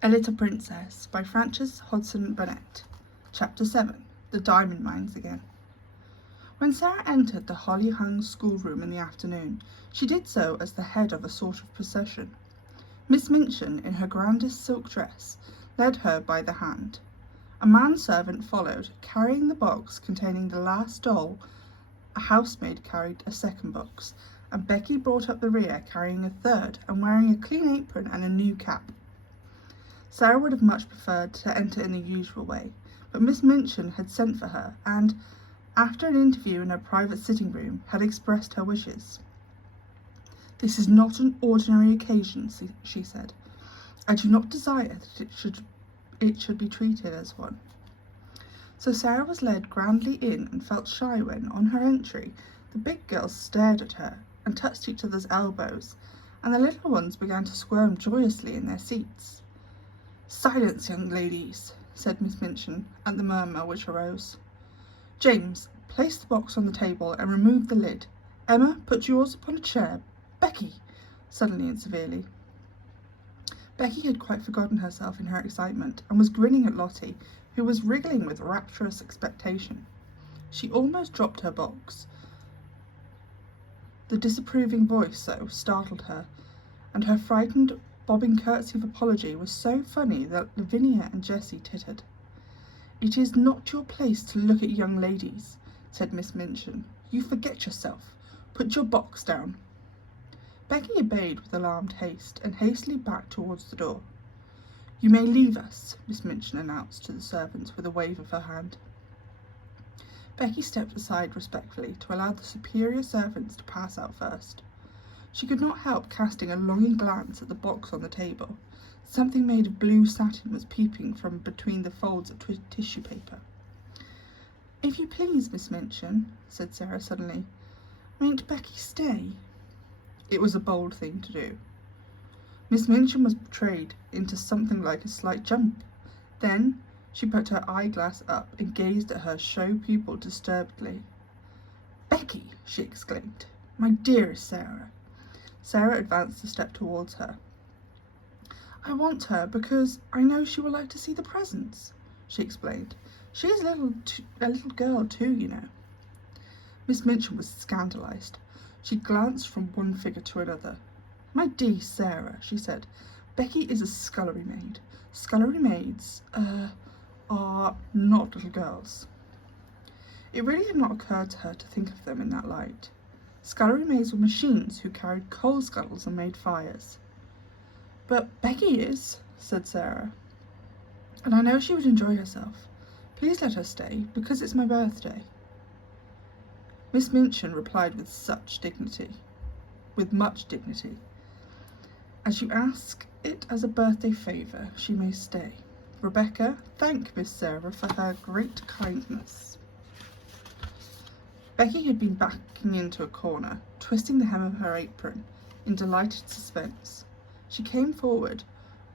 A Little Princess by Frances Hodgson Burnett. Chapter 7. The Diamond Mines Again. When Sara entered the holly-hung schoolroom in the afternoon, she did so as the head of a sort of procession. Miss Minchin, in her grandest silk dress, led her by the hand. A manservant followed, carrying the box containing the last doll. A housemaid carried a second box, and Becky brought up the rear carrying a third and wearing a clean apron and a new cap. Sara would have much preferred to enter in the usual way, but Miss Minchin had sent for her and, after an interview in her private sitting room, had expressed her wishes. "This is not an ordinary occasion," she said. "I do not desire that it should be treated as one." So Sara was led grandly in and felt shy when, on her entry, the big girls stared at her and touched each other's elbows, and the little ones began to squirm joyously in their seats. "Silence, young ladies," said Miss Minchin, at the murmur which arose. "James, place the box on the table and remove the lid. Emma, put yours upon a chair. Becky," suddenly and severely. Becky had quite forgotten herself in her excitement and was grinning at Lottie, who was wriggling with rapturous expectation. She almost dropped her box. The disapproving voice, though, startled her, and her frightened, bobbing curtsy of apology was so funny that Lavinia and Jessie tittered. "It is not your place to look at young ladies," said Miss Minchin. "You forget yourself. Put your box down." Becky obeyed with alarmed haste and hastily backed towards the door. "You may leave us," Miss Minchin announced to the servants with a wave of her hand. Becky stepped aside respectfully to allow the superior servants to pass out first. She could not help casting a longing glance at the box on the table. Something made of blue satin was peeping from between the folds of tissue paper. "If you please, Miss Minchin," said Sara suddenly, "mayn't Becky stay?" It was a bold thing to do. Miss Minchin was betrayed into something like a slight jump. Then she put her eyeglass up and gazed at her show pupil disturbedly. "Becky!" she exclaimed. "My dearest Sara!" Sara advanced a step towards her. "I want her because I know she will like to see the presents," she explained. "She is a little girl too, you know." Miss Minchin was scandalised. She glanced from one figure to another. "My dear Sara," she said, "Becky is a scullery maid. Scullery maids, are not little girls." It really had not occurred to her to think of them in that light. Scullery maids were machines who carried coal scuttles and made fires. "But Becky is," said Sara, "and I know she would enjoy herself. Please let her stay, because it's my birthday." Miss Minchin replied with much dignity. "As you ask it as a birthday favour, she may stay. Rebecca, thank Miss Sara for her great kindness." Becky had been backing into a corner, twisting the hem of her apron, in delighted suspense. She came forward,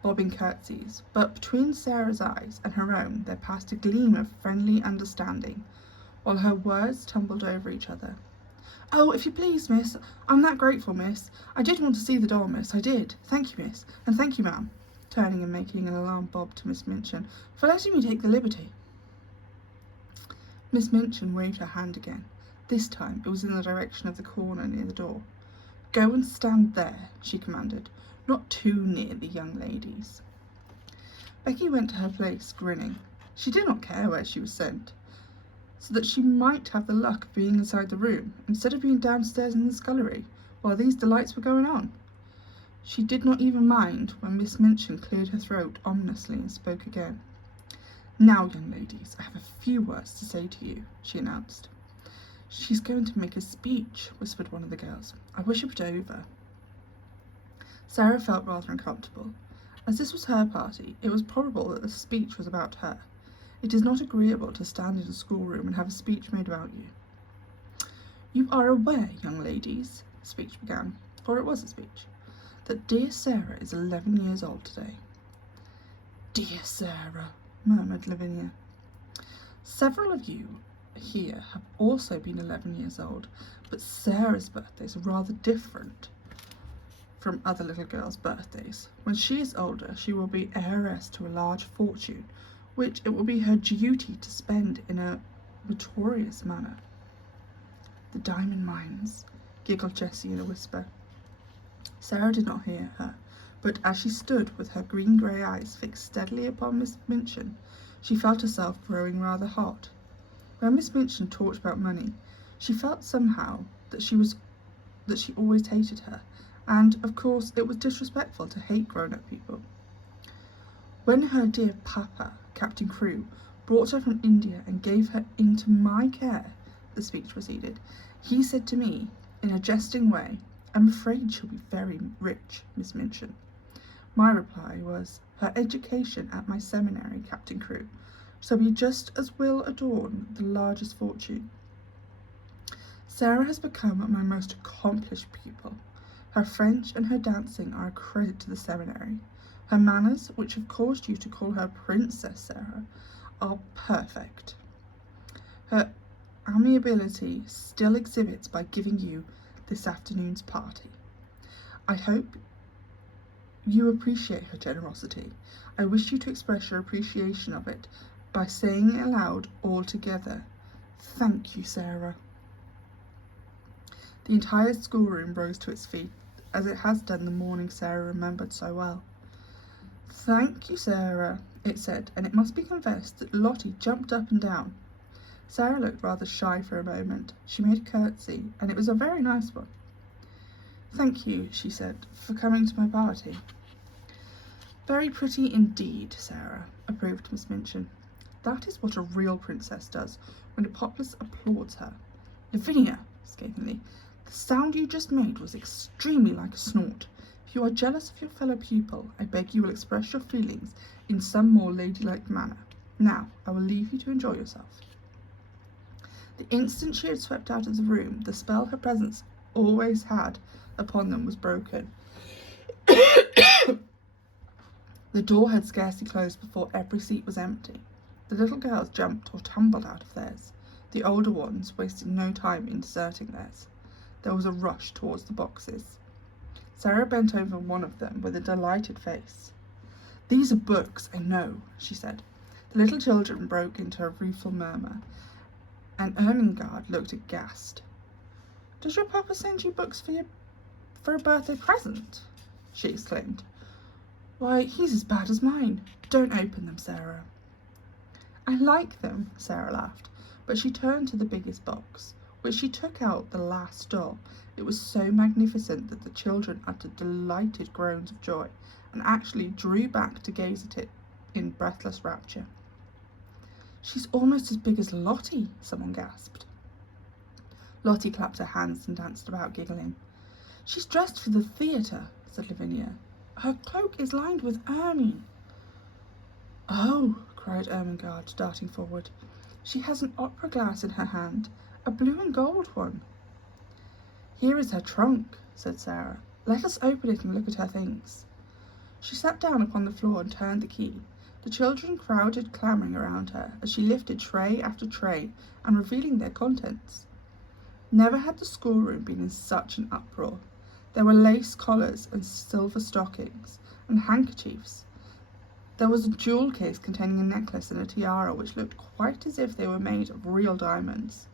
bobbing curtsies, but between Sara's eyes and her own there passed a gleam of friendly understanding, while her words tumbled over each other. "Oh, if you please, miss, I'm that grateful, miss. I did want to see the doll, miss, I did. Thank you, miss, and thank you, ma'am," turning and making an alarmed bob to Miss Minchin, "for letting me take the liberty." Miss Minchin waved her hand again. This time it was in the direction of the corner near the door. "Go and stand there," she commanded, "not too near the young ladies." Becky went to her place, grinning. She did not care where she was sent, so that she might have the luck of being inside the room, instead of being downstairs in the scullery, while these delights were going on. She did not even mind when Miss Minchin cleared her throat ominously and spoke again. "Now, young ladies, I have a few words to say to you," she announced. "She's going to make a speech," whispered one of the girls. "I wish it were over." Sara felt rather uncomfortable. As this was her party, it was probable that the speech was about her. It is not agreeable to stand in a schoolroom and have a speech made about you. "You are aware, young ladies," the speech began, for it was a speech, "that dear Sara is 11 years old today." "Dear Sara," murmured Lavinia. "Several of you here have also been 11 years old, but Sara's birthday is rather different from other little girls' birthdays. When she is older, she will be heiress to a large fortune, which it will be her duty to spend in a notorious manner. The diamond mines, giggled Jessie in a whisper. Sara did not hear her, but as she stood with her green-grey eyes fixed steadily upon Miss Minchin, she felt herself growing rather hot. When Miss Minchin talked about money, she felt somehow that she always hated her, and, of course, it was disrespectful to hate grown-up people. When her dear papa, Captain Crewe, brought her from India and gave her into my care, the speech proceeded, he said to me, in a jesting way, I'm afraid she'll be very rich, Miss Minchin. My reply was, her education at my seminary, Captain Crewe, shall be just as will adorn the largest fortune. Sara has become my most accomplished pupil. Her French and her dancing are a credit to the seminary. Her manners, which have caused you to call her Princess Sara, are perfect. Her amiability still exhibits by giving you this afternoon's party. I hope you appreciate her generosity. I wish you to express your appreciation of it by saying it aloud all together. Thank you, Sara. The entire schoolroom rose to its feet, as it has done the morning Sara remembered so well. Thank you, Sara, it said, and it must be confessed that Lottie jumped up and down. Sara looked rather shy for a moment. She made a curtsy, and it was a very nice one. Thank you, she said, for coming to my party. Very pretty indeed, Sara, approved Miss Minchin. That is what a real princess does when the populace applauds her. Lavinia, scathingly, the sound you just made was extremely like a snort. If you are jealous of your fellow pupil, I beg you will express your feelings in some more ladylike manner. Now, I will leave you to enjoy yourself. The instant she had swept out of the room, the spell her presence always had upon them was broken. The door had scarcely closed before every seat was empty. The little girls jumped or tumbled out of theirs. The older ones wasted no time in deserting theirs. There was a rush towards the boxes. Sara bent over one of them with a delighted face. These are books, I know, she said. The little children broke into a rueful murmur, and Ermengarde looked aghast. Does your papa send you books for a birthday present? She exclaimed. Why, he's as bad as mine. Don't open them, Sara. I like them, Sara laughed, but she turned to the biggest box, which she took out the last doll. It was so magnificent that the children uttered delighted groans of joy, and actually drew back to gaze at it in breathless rapture. She's almost as big as Lottie, someone gasped. Lottie clapped her hands and danced about, giggling. She's dressed for the theatre, said Lavinia. Her cloak is lined with ermine. Oh, cried Ermengarde, darting forward. She has an opera glass in her hand, a blue and gold one. Here is her trunk, said Sara. Let us open it and look at her things. She sat down upon the floor and turned the key. The children crowded, clamouring around her, as she lifted tray after tray and revealing their contents. Never had the schoolroom been in such an uproar. There were lace collars and silver stockings and handkerchiefs. There was a jewel case containing a necklace and a tiara which looked quite as if they were made of real diamonds.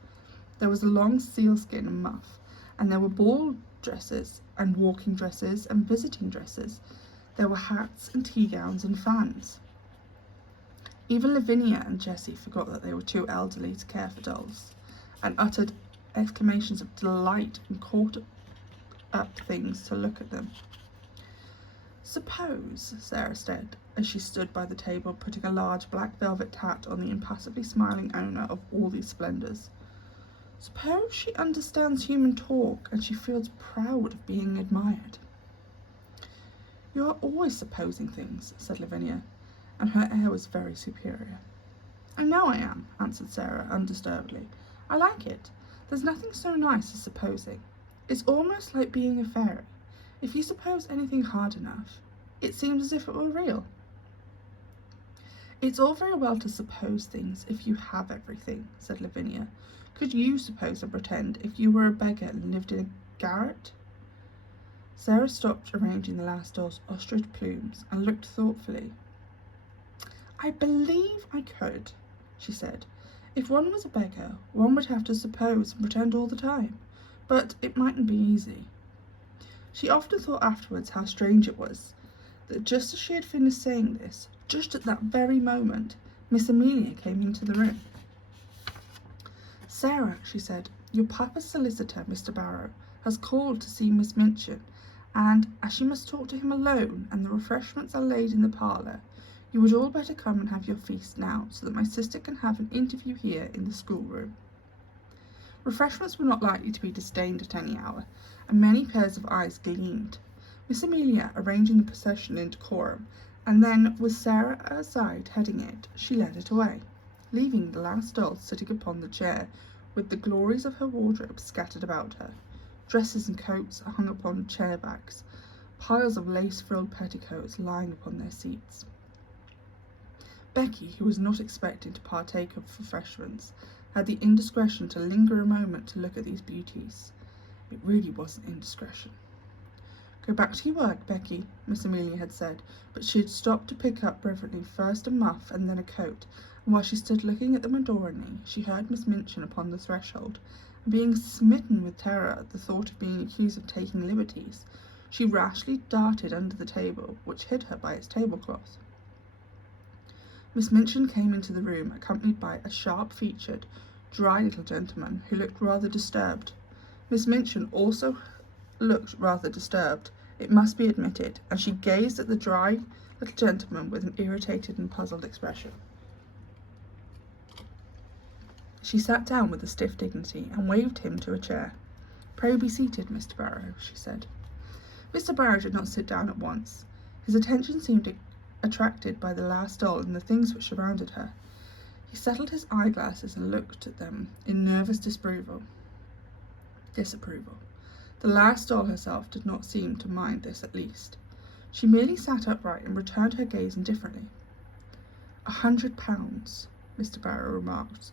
There was a long sealskin and muff, and there were ball dresses and walking dresses and visiting dresses. There were hats and tea gowns and fans. Even Lavinia and Jessie forgot that they were too elderly to care for dolls, and uttered exclamations of delight and caught up things to look at them. Suppose, Sara said, as she stood by the table putting a large black velvet hat on the impassively smiling owner of all these splendours, suppose she understands human talk and she feels proud of being admired. You are always supposing things, said Lavinia, and her air was very superior. I know I am, answered Sara undisturbedly. I like it. There's nothing so nice as supposing. It's almost like being a fairy. If you suppose anything hard enough, it seems as if it were real. It's all very well to suppose things if you have everything, said Lavinia. Could you suppose and pretend if you were a beggar and lived in a garret? Sara stopped arranging the last doll's ostrich plumes and looked thoughtfully. "I believe I could," she said. "If one was a beggar, one would have to suppose and pretend all the time, but it mightn't be easy." She often thought afterwards how strange it was that just as she had finished saying this, just at that very moment, Miss Amelia came into the room. "Sara," she said, "your papa's solicitor, Mr. Barrow, has called to see Miss Minchin, and as she must talk to him alone and the refreshments are laid in the parlour, you would all better come and have your feast now, so that my sister can have an interview here in the schoolroom." Refreshments were not likely to be disdained at any hour, and many pairs of eyes gleamed. Miss Amelia arranging the procession in decorum, and then, with Sara at her side heading it, she led it away, leaving the last doll sitting upon the chair, with the glories of her wardrobe scattered about her. Dresses and coats hung upon chair backs, piles of lace-frilled petticoats lying upon their seats. Becky, who was not expecting to partake of refreshments, had the indiscretion to linger a moment to look at these beauties. It really wasn't indiscretion. "Go back to your work, Becky," Miss Amelia had said, but she had stopped to pick up reverently first a muff and then a coat, and while she stood looking at them adoringly, she heard Miss Minchin upon the threshold, and being smitten with terror at the thought of being accused of taking liberties, she rashly darted under the table, which hid her by its tablecloth. Miss Minchin came into the room, accompanied by a sharp-featured, dry little gentleman who looked rather disturbed. Miss Minchin also looked rather disturbed, it must be admitted, and she gazed at the dry little gentleman with an irritated and puzzled expression. She sat down with a stiff dignity and waved him to a chair. "Pray be seated, Mr. Barrow," she said. Mr. Barrow did not sit down at once. His attention seemed attracted by the last doll and the things which surrounded her. He settled his eyeglasses and looked at them in nervous disapproval. The last doll herself did not seem to mind this, at least. She merely sat upright and returned her gaze indifferently. £100, Mr. Barrow remarked.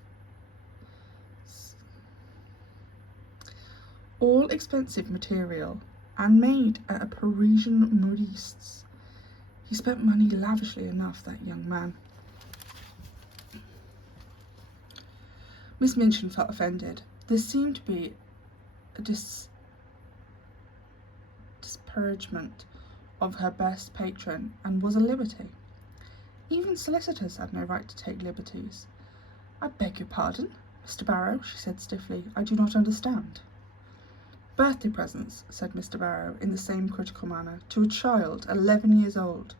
"All expensive material, and made at a Parisian modist's. He spent money lavishly enough, that young man." Miss Minchin felt offended. This seemed to be a disparagement of her best patron, and was a liberty. Even solicitors had no right to take liberties. "I beg your pardon, Mr. Barrow," she said stiffly. "I do not understand." "Birthday presents," said Mr. Barrow, in the same critical manner, "to a child 11 years old.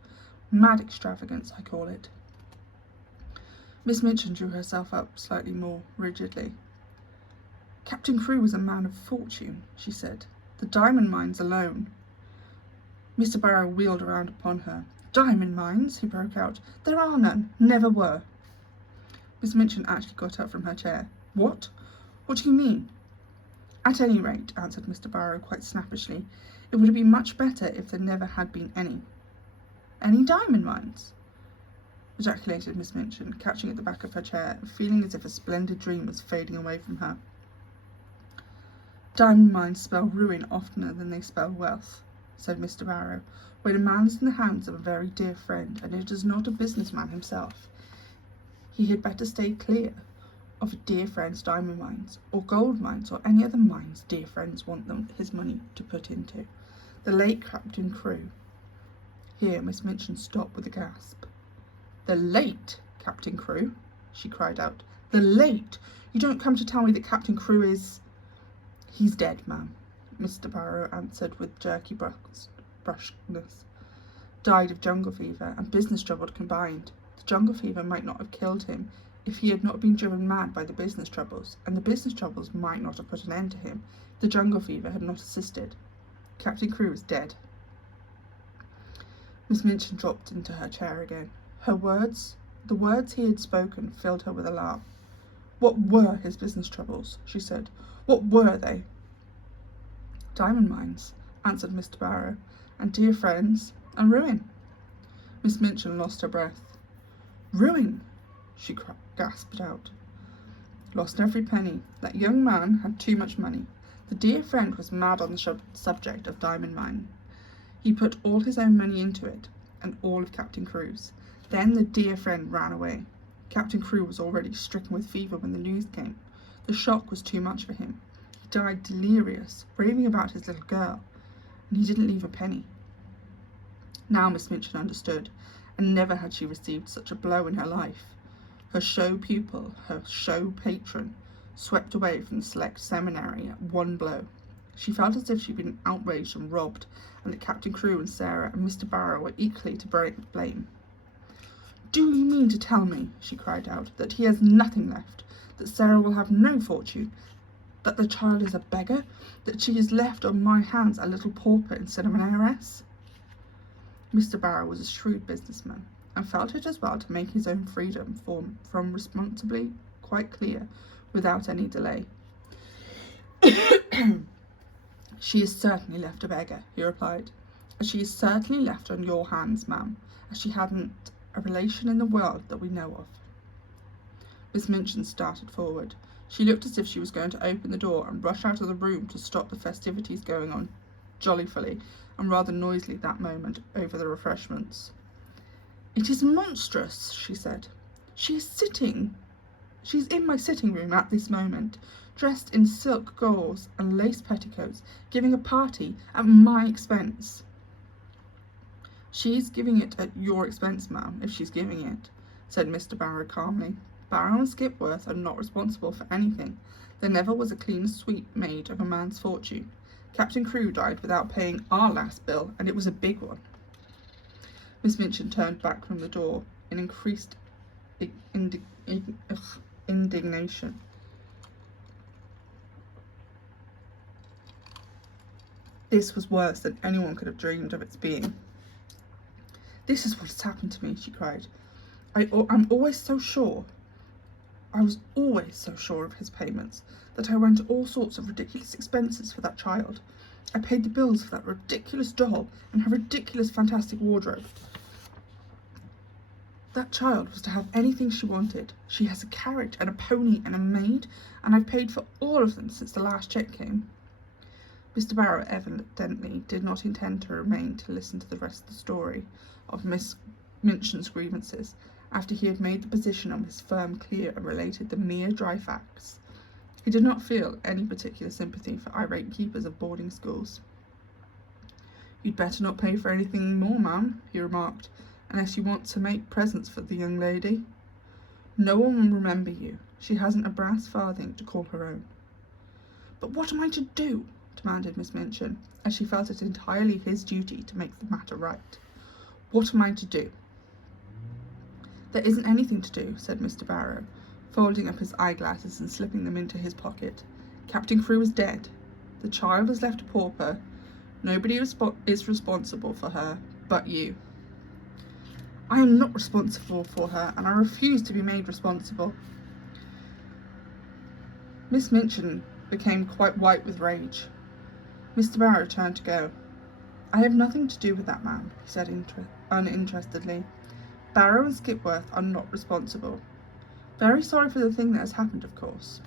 Mad extravagance, I call it." Miss Minchin drew herself up slightly more rigidly. "Captain Crewe was a man of fortune," she said. "The diamond mines alone—" Mr. Barrow wheeled around upon her. "Diamond mines?" he broke out. "There are none. Never were." Miss Minchin actually got up from her chair. "What? What do you mean?" "At any rate," answered Mr. Barrow quite snappishly, "it would have been much better if there never had been any." "Any diamond mines?" ejaculated Miss Minchin, catching at the back of her chair, and feeling as if a splendid dream was fading away from her. "Diamond mines spell ruin oftener than they spell wealth," said Mr. Barrow. "When a man is in the hands of a very dear friend, and it is not a business-man himself, he had better stay clear of a dear friend's diamond mines, or gold mines, or any other mines dear friends want his money to put into. The late Captain Crewe—" Here Miss Minchin stopped with a gasp. "The late Captain Crewe?" she cried out. "The late? You don't come to tell me that Captain Crewe is—" "He's dead, ma'am," Mr. Barrow answered with jerky brusqueness. "Died of jungle fever and business trouble combined. The jungle fever might not have killed him if he had not been driven mad by the business troubles, and the business troubles might not have put an end to him if the jungle fever had not assisted. Captain Crewe is dead." Miss Minchin dropped into her chair again. The words he had spoken filled her with alarm. "What were his business troubles?" she said. "What were they?" "Diamond mines," answered Mr. Barrow, "and dear friends, and ruin." Miss Minchin lost her breath. "Ruin!" she gasped out. "Lost every penny. That young man had too much money. The dear friend was mad on the subject of diamond He put all his own money into it, and all of Captain Crewe's. Then the dear friend ran away. Captain Crewe was already stricken with fever when the news came. The shock was too much for him. He died delirious, raving about his little girl, and he didn't leave a penny. Now Miss Minchin understood, and never had she received such a blow in her life. Her show pupil, her show patron, swept away from the select seminary at one blow. She felt as if she'd been outraged and robbed, and that Captain Crewe and Sarah and Mr. Barrow were equally to blame. "Do you mean to tell me," she cried out, "that he has nothing left, that Sarah will have no fortune, that the child is a beggar, that she is left on my hands a little pauper instead of an heiress?" Mr. Barrow was a shrewd businessman, and felt it as well to make his own freedom from responsibility quite clear without any delay. "She is certainly left a beggar," he replied. "She is certainly left on your hands, ma'am, as she hadn't a relation in the world that we know of." Miss Minchin started forward. She looked as if she was going to open the door and rush out of the room to stop the festivities going on jollyfully and rather noisily that moment over the refreshments. "It is monstrous," she said. She's in my sitting room at this moment, dressed in silk gauze and lace petticoats, giving a party at my expense." "She's giving it at your expense, ma'am, if she's giving it," said Mr. Barrow calmly. "Barrow and Skipworth are not responsible for anything. There never was a clean sweep made of a man's fortune. Captain Crewe died without paying our last bill, and it was a big one." Miss Minchin turned back from the door in increased indignation. This was worse than anyone could have dreamed of its being. "This is what has happened to me," she cried. I'm always so sure. I was always so sure of his payments that I went to all sorts of ridiculous expenses for that child. I paid the bills for that ridiculous doll and her ridiculous fantastic wardrobe. That child was to have anything she wanted. She has a carriage and a pony and a maid, and I've paid for all of them since the last cheque came." Mr. Barrow evidently did not intend to remain to listen to the rest of the story of Miss Minchin's grievances, after he had made the position of his firm clear and related the mere dry facts. He did not feel any particular sympathy for irate keepers of boarding schools. "You'd better not pay for anything more, ma'am," he remarked, "unless you want to make presents for the young lady. No one will remember you. She hasn't a brass farthing to call her own." "But what am I to do?" demanded Miss Minchin, as she felt it entirely his duty to make the matter right. "What am I to do?" "There isn't anything to do," said Mr. Barrow, folding up his eyeglasses and slipping them into his pocket. "Captain Crewe is dead. The child is left a pauper. Nobody is responsible for her but you." "I am not responsible for her, and I refuse to be made responsible." Miss Minchin became quite white with rage. Mr. Barrow turned to go. "I have nothing to do with that man," he said uninterestedly. "Barrow and Skipworth are not responsible. Very sorry for the thing that has happened, of course."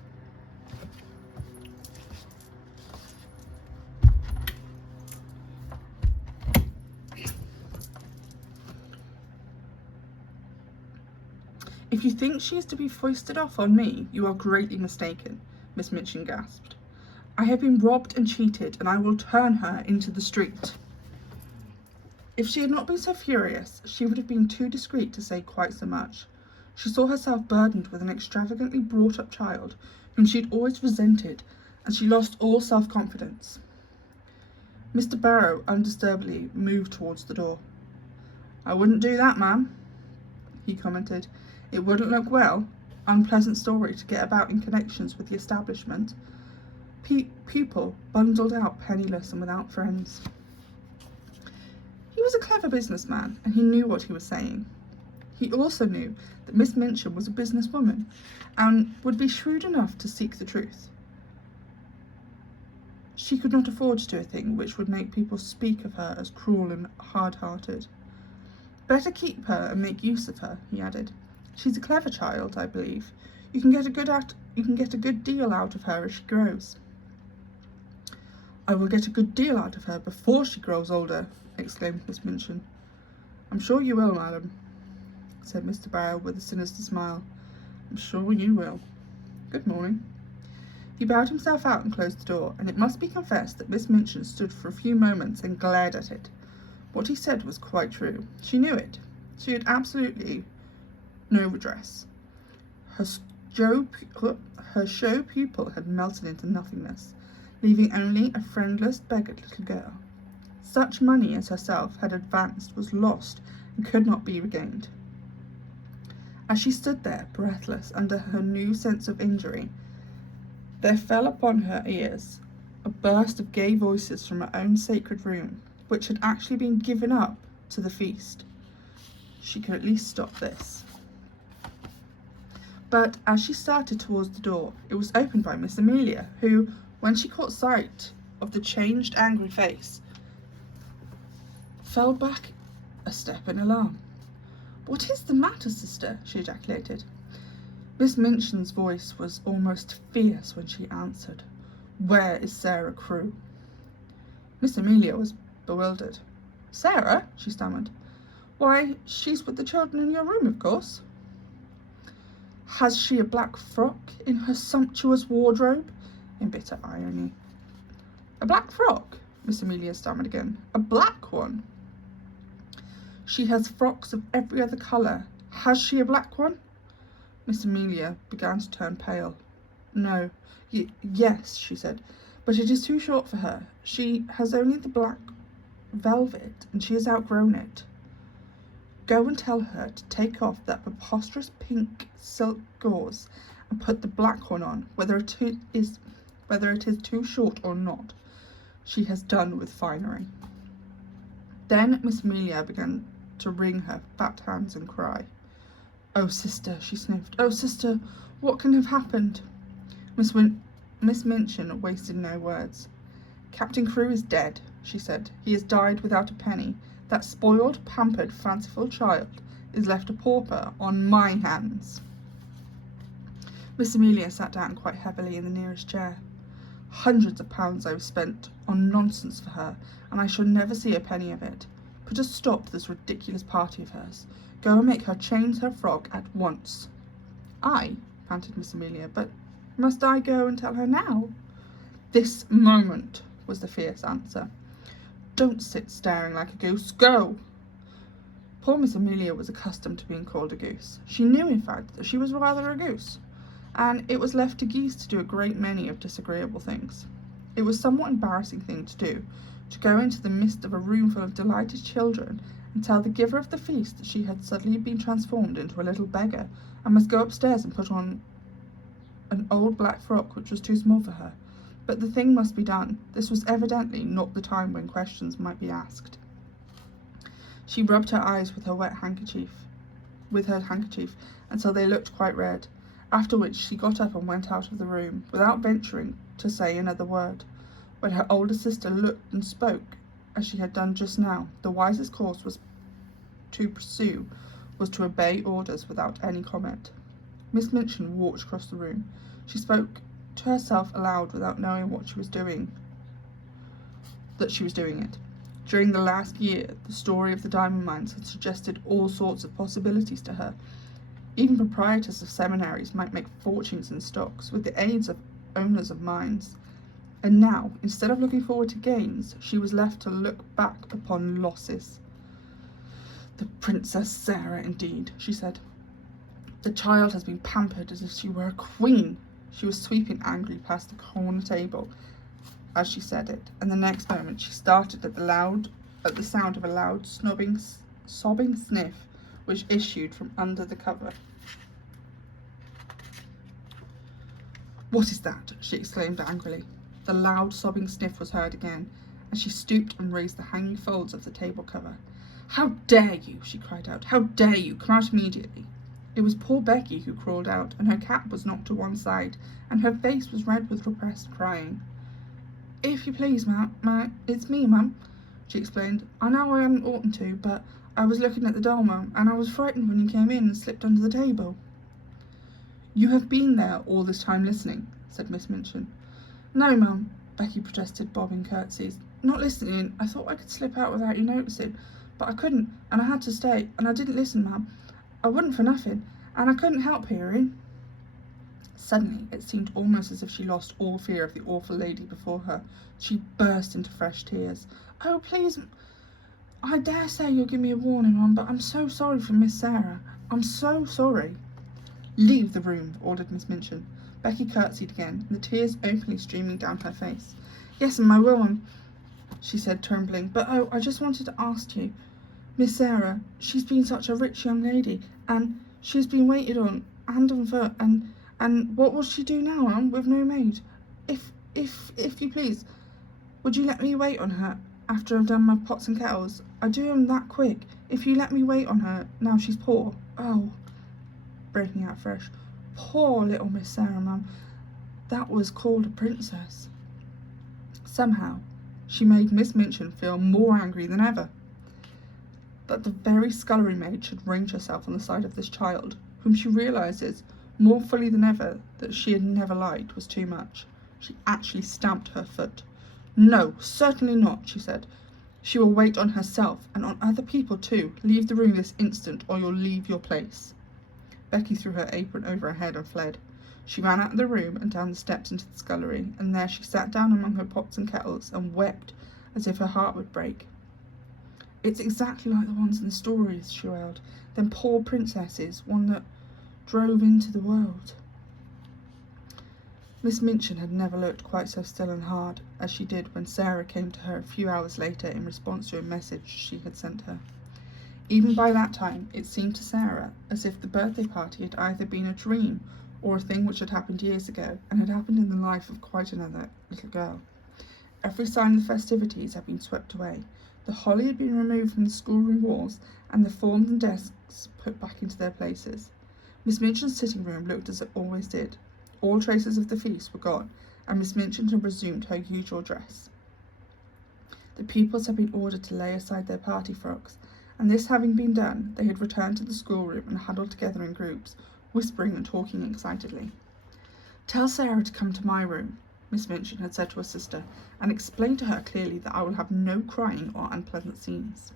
"If you think she is to be foisted off on me, you are greatly mistaken," Miss Minchin gasped. "I have been robbed and cheated, and I will turn her into the street." If she had not been so furious, she would have been too discreet to say quite so much. She saw herself burdened with an extravagantly brought-up child whom she had always resented, and she lost all self-confidence. Mr. Barrow undisturbedly moved towards the door. "I wouldn't do that, ma'am," he commented. "It wouldn't look well. Unpleasant story to get about in connections with the establishment. Pupil bundled out penniless and without friends." He was a clever businessman, and he knew what he was saying. He also knew that Miss Minchin was a businesswoman, and would be shrewd enough to seek the truth. She could not afford to do a thing which would make people speak of her as cruel and hard-hearted. "Better keep her and make use of her," he added. "She's a clever child, I believe. You can get a good deal out of her as she grows." "I will get a good deal out of her before she grows older," exclaimed Miss Minchin. I'm sure you will, madam, said Mr. Barrow with a sinister smile. I'm sure you will. Good morning. He bowed himself out and closed the door, and it must be confessed that Miss Minchin stood for a few moments and glared at it. What he said was quite true. She knew it. She had absolutely no redress. Her show pupil had melted into nothingness, leaving only a friendless, beggared little girl. Such money as herself had advanced was lost and could not be regained. As she stood there, breathless, under her new sense of injury, there fell upon her ears a burst of gay voices from her own sacred room, which had actually been given up to the feast. She could at least stop this. But as she started towards the door, it was opened by Miss Amelia, who, when she caught sight of the changed, angry face, fell back a step in alarm. "What is the matter, sister?" she ejaculated. Miss Minchin's voice was almost fierce when she answered, "Where is Sara Crewe?" Miss Amelia was bewildered. "Sara?" she stammered. "Why, she's with the children in your room, of course." "Has she a black frock in her sumptuous wardrobe?" in bitter irony. "A black frock?" Miss Amelia stammered again. "A black one?" "She has frocks of every other colour. Has she a black one?" Miss Amelia began to turn pale. "No, yes," she said, "but it is too short for her. She has only the black velvet, and she has outgrown it. Go and tell her to take off that preposterous pink silk gauze and put the black one on, whether it is too short or not. She has done with finery." Then Miss Amelia began to wring her fat hands and cry. "Oh, sister," she sniffed. "Oh, sister, what can have happened?" Miss Minchin wasted no words. "Captain Crewe is dead," she said. "He has died without a penny. That spoiled, pampered, fanciful child is left a pauper on my hands." Miss Amelia sat down quite heavily in the nearest chair. "Hundreds of pounds I've spent on nonsense for her, and I shall never see a penny of it. Put a stop to this ridiculous party of hers. Go and make her change her frock at once." "I?" panted Miss Amelia. "But must I go and tell her now?" "This moment," was the fierce answer. "Don't sit staring like a goose. Go!" Poor Miss Amelia was accustomed to being called a goose. She knew, in fact, that she was rather a goose, and it was left to geese to do a great many of disagreeable things. It was a somewhat embarrassing thing to do, to go into the midst of a room full of delighted children and tell the giver of the feast that she had suddenly been transformed into a little beggar and must go upstairs and put on an old black frock which was too small for her. But the thing must be done. This was evidently not the time when questions might be asked. She rubbed her eyes with her handkerchief until they looked quite red, after which she got up and went out of the room, without venturing to say another word. When her older sister looked and spoke, as she had done just now, the wisest course was to obey orders without any comment. Miss Minchin walked across the room. She spoke to herself aloud without knowing that she was doing it. During the last year, the story of the diamond mines had suggested all sorts of possibilities to her. Even proprietors of seminaries might make fortunes in stocks with the aids of owners of mines. And now, instead of looking forward to gains, she was left to look back upon losses. "The Princess Sara, indeed," she said. "The child has been pampered as if she were a queen." She was sweeping angrily past the corner table as she said it, and the next moment she started at the sound of a loud sobbing sniff which issued from under the cover. "What is that?" she exclaimed angrily. The loud sobbing sniff was heard again, and she stooped and raised the hanging folds of the table cover. "How dare you?" she cried out. "How dare you? Come out immediately." It was poor Becky who crawled out, and her cap was knocked to one side, and her face was red with repressed crying. "If you please, it's me, ma'am," she explained. "I know I hadn't oughten to, but I was looking at the doll, ma'am, and I was frightened when you came in and slipped under the table." "You have been there all this time listening," said Miss Minchin. "No, ma'am," Becky protested, bobbing curtsies. not listening. I thought I could slip out without you noticing, but I couldn't, and I had to stay, and I didn't listen, ma'am. I wouldn't for nothing, and I couldn't help hearing." Suddenly, it seemed almost as if she lost all fear of the awful lady before her. She burst into fresh tears. "Oh, please, I dare say you'll give me a warning, ma'am, but I'm so sorry for Miss Sarah. I'm so sorry." "Leave the room," ordered Miss Minchin. Becky curtsied again, the tears openly streaming down her face. "Yes, ma'am, I will, ma'am," she said, trembling. "But oh, I just wanted to ask you, Miss Sarah, she's been such a rich young lady, and she's been waited on hand and foot, and what will she do now, ma'am, with no maid? If you please, would you let me wait on her after I've done my pots and kettles? I do 'em that quick. If you let me wait on her now she's poor." "Oh," breaking out fresh, "poor little Miss Sarah, ma'am. That was called a princess." Somehow, she made Miss Minchin feel more angry than ever. That the very scullery maid should range herself on the side of this child, whom she realises more fully than ever that she had never liked, was too much. She actually stamped her foot. "No, certainly not," she said. "She will wait on herself, and on other people too. Leave the room this instant, or you'll leave your place." Becky threw her apron over her head and fled. She ran out of the room and down the steps into the scullery, and there she sat down among her pots and kettles and wept as if her heart would break. "It's exactly like the ones in the stories," she wailed. "Them poor princesses, one that drove into the world." Miss Minchin had never looked quite so still and hard as she did when Sarah came to her a few hours later in response to a message she had sent her. Even by that time, it seemed to Sarah as if the birthday party had either been a dream or a thing which had happened years ago and had happened in the life of quite another little girl. Every sign of the festivities had been swept away. The holly had been removed from the schoolroom walls and the forms and desks put back into their places. Miss Minchin's sitting room looked as it always did. All traces of the feast were gone, and Miss Minchin had resumed her usual dress. The pupils had been ordered to lay aside their party frocks, and this having been done, they had returned to the schoolroom and huddled together in groups, whispering and talking excitedly. "Tell Sarah to come to my room," Miss Minchin had said to her sister, "and explain to her clearly that I will have no crying or unpleasant scenes."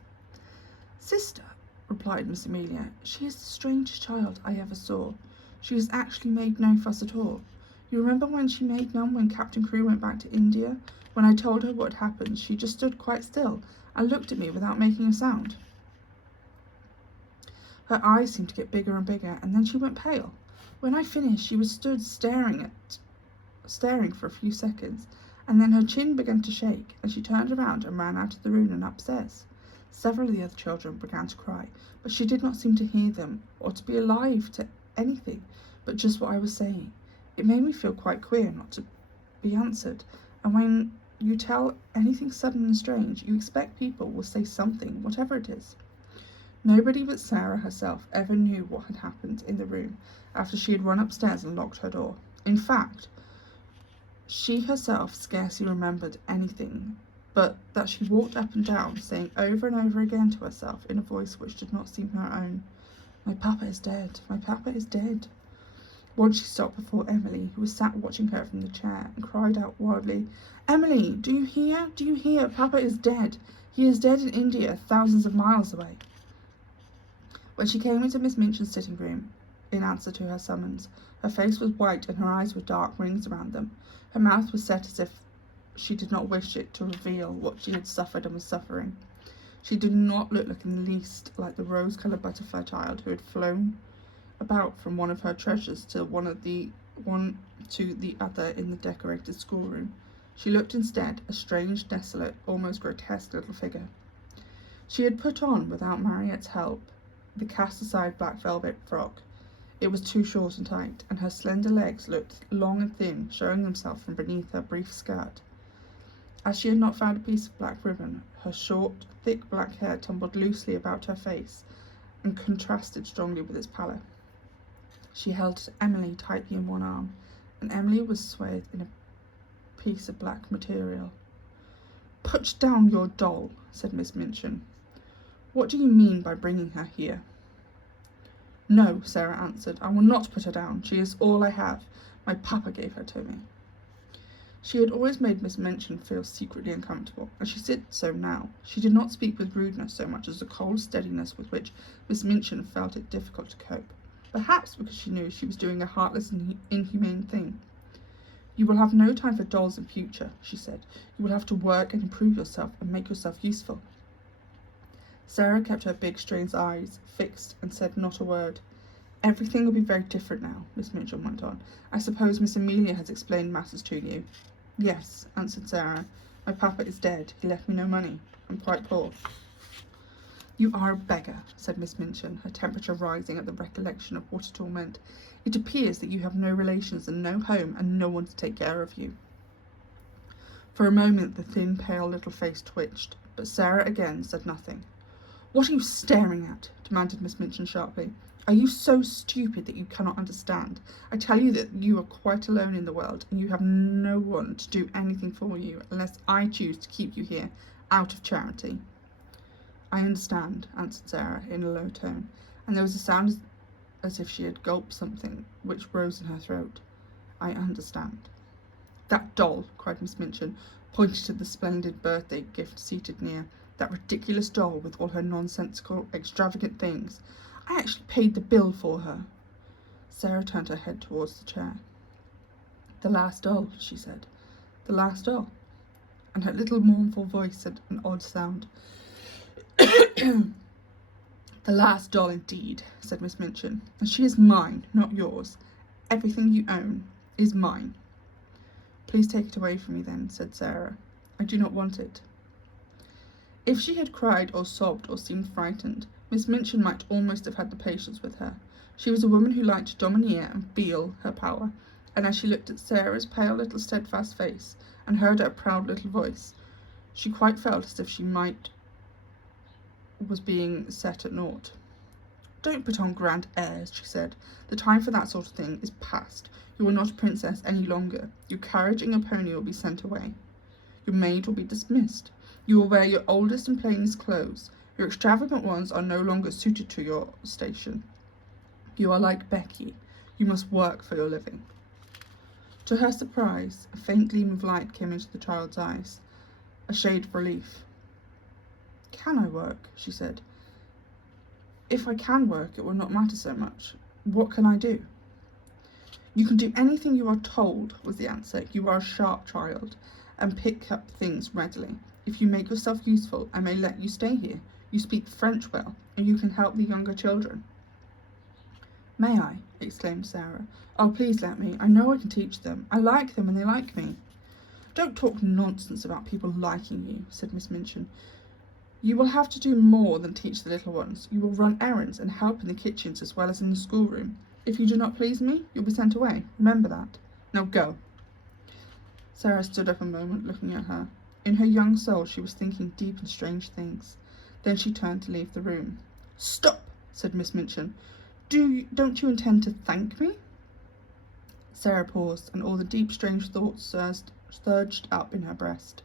"Sister," replied Miss Amelia, "she is the strangest child I ever saw. She has actually made no fuss at all. You remember when she made none when Captain Crewe went back to India? When I told her what had happened, she just stood quite still and looked at me without making a sound. Her eyes seemed to get bigger and bigger, and then she went pale. When I finished, she was stood staring for a few seconds, and then her chin began to shake, and she turned around and ran out of the room and upstairs. Several of the other children began to cry, but she did not seem to hear them or to be alive to anything but just what I was saying. It made me feel quite queer not to be answered, and when you tell anything sudden and strange, you expect people will say something, whatever it is." Nobody but Sarah herself ever knew what had happened in the room after she had run upstairs and locked her door. In fact, she herself scarcely remembered anything but that she walked up and down, saying over and over again to herself in a voice which did not seem her own, "My papa is dead, my papa is dead." Once she stopped before Emily, who was sat watching her from the chair, and cried out wildly, "Emily, do you hear? Do you hear? Papa is dead. He is dead in India, thousands of miles away." When she came into Miss Minchin's sitting room, in answer to her summons, her face was white and her eyes with dark rings around them. Her mouth was set as if she did not wish it to reveal what she had suffered and was suffering. She did not look in the least like the rose-coloured butterfly child who had flown about from one of her treasures to one to the other in the decorated schoolroom. She looked instead a strange, desolate, almost grotesque little figure. She had put on, without Mariette's help, the cast-aside black velvet frock. It was too short and tight, and her slender legs looked long and thin, showing themselves from beneath her brief skirt. As she had not found a piece of black ribbon, her short, thick black hair tumbled loosely about her face and contrasted strongly with its pallor. She held Emily tightly in one arm, and Emily was swathed in a piece of black material. "Put down your doll," said Miss Minchin. "What do you mean by bringing her here?" "No," Sarah answered, "I will not put her down. She is all I have. My papa gave her to me." She had always made Miss Minchin feel secretly uncomfortable, and she did so now. She did not speak with rudeness so much as the cold steadiness with which Miss Minchin felt it difficult to cope, perhaps because she knew she was doing a heartless and inhumane thing. "You will have no time for dolls in future," she said. "You will have to work and improve yourself and make yourself useful." Sara kept her big strange eyes fixed and said not a word. "Everything will be very different now," Miss Minchin went on. "I suppose Miss Amelia has explained matters to you." "Yes," answered Sara. "My papa is dead. He left me no money. I'm quite poor." "You are a beggar," said Miss Minchin, her temperature rising at the recollection of what it all meant. "It appears that you have no relations and no home and no one to take care of you." For a moment the thin, pale little face twitched, but Sara again said nothing. "What are you staring at?" demanded Miss Minchin sharply. "Are you so stupid that you cannot understand? I tell you that you are quite alone in the world, and you have no one to do anything for you unless I choose to keep you here, out of charity." "I understand," answered Sara in a low tone, and there was a sound as if she had gulped something which rose in her throat. "I understand." "That doll," cried Miss Minchin, pointing to the splendid birthday gift seated near. "That ridiculous doll with all her nonsensical, extravagant things. I actually paid the bill for her." Sara turned her head towards the chair. "The last doll," she said. "The last doll." And her little mournful voice had an odd sound. "The last doll indeed," said Miss Minchin. "And she is mine, not yours. Everything you own is mine." "Please take it away from me then," said Sara. "I do not want it." If she had cried or sobbed or seemed frightened, Miss Minchin might almost have had the patience with her. She was a woman who liked to domineer and feel her power, and as she looked at Sara's pale little steadfast face and heard her proud little voice, she quite felt as if she was being set at naught. "Don't put on grand airs," she said. "The time for that sort of thing is past. You are not a princess any longer. Your carriage and your pony will be sent away. Your maid will be dismissed. You will wear your oldest and plainest clothes. Your extravagant ones are no longer suited to your station. You are like Becky. You must work for your living." To her surprise, a faint gleam of light came into the child's eyes, a shade of relief. "Can I work?" she said. "If I can work, it will not matter so much. What can I do?" "You can do anything you are told," was the answer. "You are a sharp child, and pick up things readily. If you make yourself useful, I may let you stay here. You speak French well, and you can help the younger children." "May I?" exclaimed Sara. "Oh, please let me. I know I can teach them. I like them and they like me." "Don't talk nonsense about people liking you," said Miss Minchin. "You will have to do more than teach the little ones. You will run errands and help in the kitchens as well as in the schoolroom. If you do not please me, you'll be sent away. Remember that. Now go." Sara stood up a moment, looking at her. In her young soul she was thinking deep and strange things. Then she turned to leave the room. "Stop!" said Miss Minchin. "Don't you intend to thank me?" Sara paused, and all the deep, strange thoughts surged up in her breast.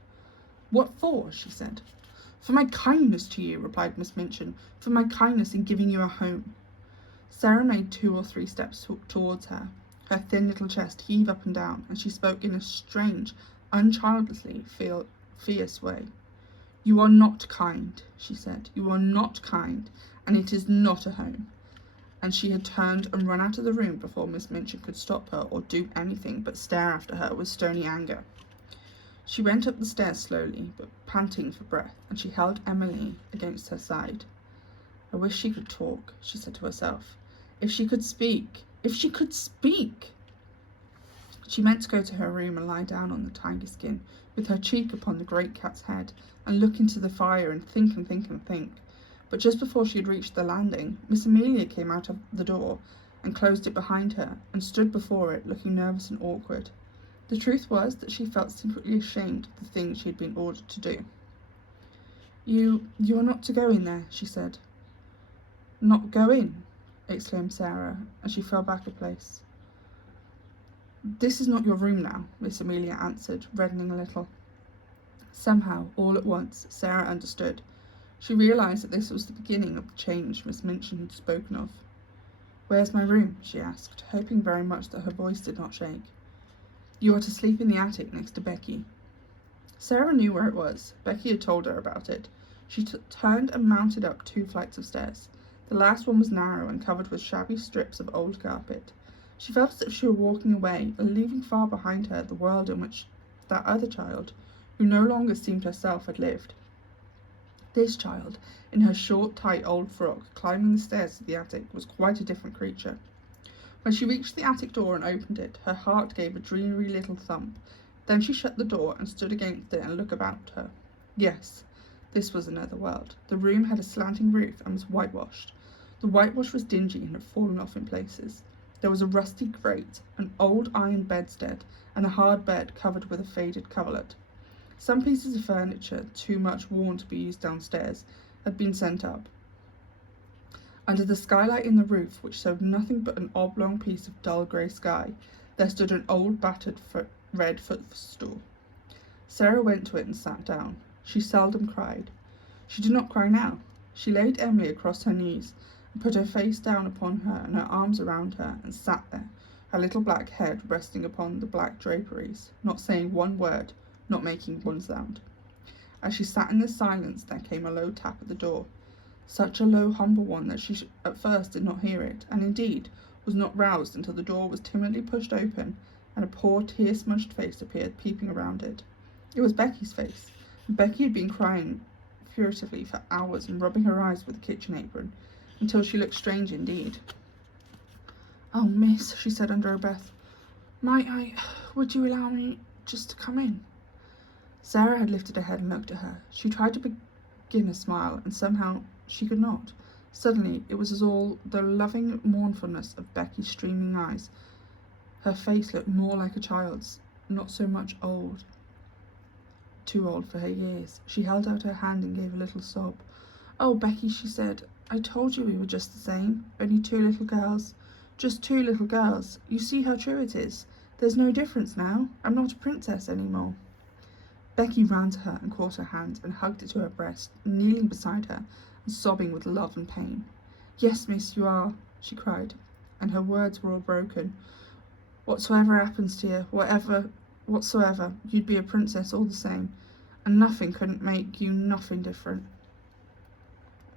"What for?" she said. "For my kindness to you," replied Miss Minchin. "For my kindness in giving you a home." Sara made 2 or 3 steps towards her. Her thin little chest heaved up and down, and she spoke in a strange, unchildishly fierce way. "You are not kind," she said. "You are not kind, and it is not a home." And she had turned and run out of the room before Miss Minchin could stop her or do anything but stare after her with stony anger. She went up the stairs slowly, but panting for breath, and she held Emily against her side. "I wish she could talk," she said to herself. "If she could speak! If she could speak!" She meant to go to her room and lie down on the tiny skin, with her cheek upon the great cat's head, and look into the fire and think and think and think. But just before she had reached the landing, Miss Amelia came out of the door and closed it behind her, and stood before it, looking nervous and awkward. The truth was that she felt secretly ashamed of the thing she had been ordered to do. You are not to go in there," she said. "Not go in?" exclaimed Sara, and she fell back a place. "This is not your room now," Miss Amelia answered, reddening a little. Somehow, all at once, Sara understood. She realised that this was the beginning of the change Miss Minchin had spoken of. "Where's my room?" she asked, hoping very much that her voice did not shake. You are to sleep in the attic next to Becky." Sara knew where it was. Becky had told her about it. She turned and mounted up 2 flights of stairs. The last one was narrow and covered with shabby strips of old carpet. She felt as if she were walking away, and leaving far behind her the world in which that other child, who no longer seemed herself, had lived. This child, in her short, tight old frock, climbing the stairs to the attic, was quite a different creature. When she reached the attic door and opened it, her heart gave a dreary little thump. Then she shut the door and stood against it and looked about her. Yes, this was another world. The room had a slanting roof and was whitewashed. The whitewash was dingy and had fallen off in places. There was a rusty grate, an old iron bedstead, and a hard bed covered with a faded coverlet. Some pieces of furniture, too much worn to be used downstairs, had been sent up. Under the skylight in the roof, which showed nothing but an oblong piece of dull grey sky, there stood an old battered red footstool. Sara went to it and sat down. She seldom cried. She did not cry now. She laid Emily across her knees and put her face down upon her and her arms around her, and sat there, her little black head resting upon the black draperies, not saying one word, not making one sound. As she sat in this silence, there came a low tap at the door, such a low, humble one that she at first did not hear it, and indeed was not roused until the door was timidly pushed open and a poor tear-smudged face appeared peeping around it. It was Becky's face, and Becky had been crying furtively for hours and rubbing her eyes with a kitchen apron, until she looked strange indeed. "Oh, miss," she said under her breath, would you allow me just to come in?" Sara had lifted her head and looked at her. She tried to begin a smile, and somehow she could not. Suddenly it was as all the loving mournfulness of Becky's streaming eyes. Her face looked more like a child's, not so much old, too old for her years. She held out her hand and gave a little sob. "Oh, Becky," she said, "I told you we were just the same, only 2 little girls. Just 2 little girls. You see how true it is. There's no difference now. I'm not a princess any more." Becky ran to her and caught her hand and hugged it to her breast, kneeling beside her and sobbing with love and pain. "Yes, miss, you are," she cried, and her words were all broken. "Whatsoever happens to you, whatsoever, you'd be a princess all the same, and nothing couldn't make you nothing different."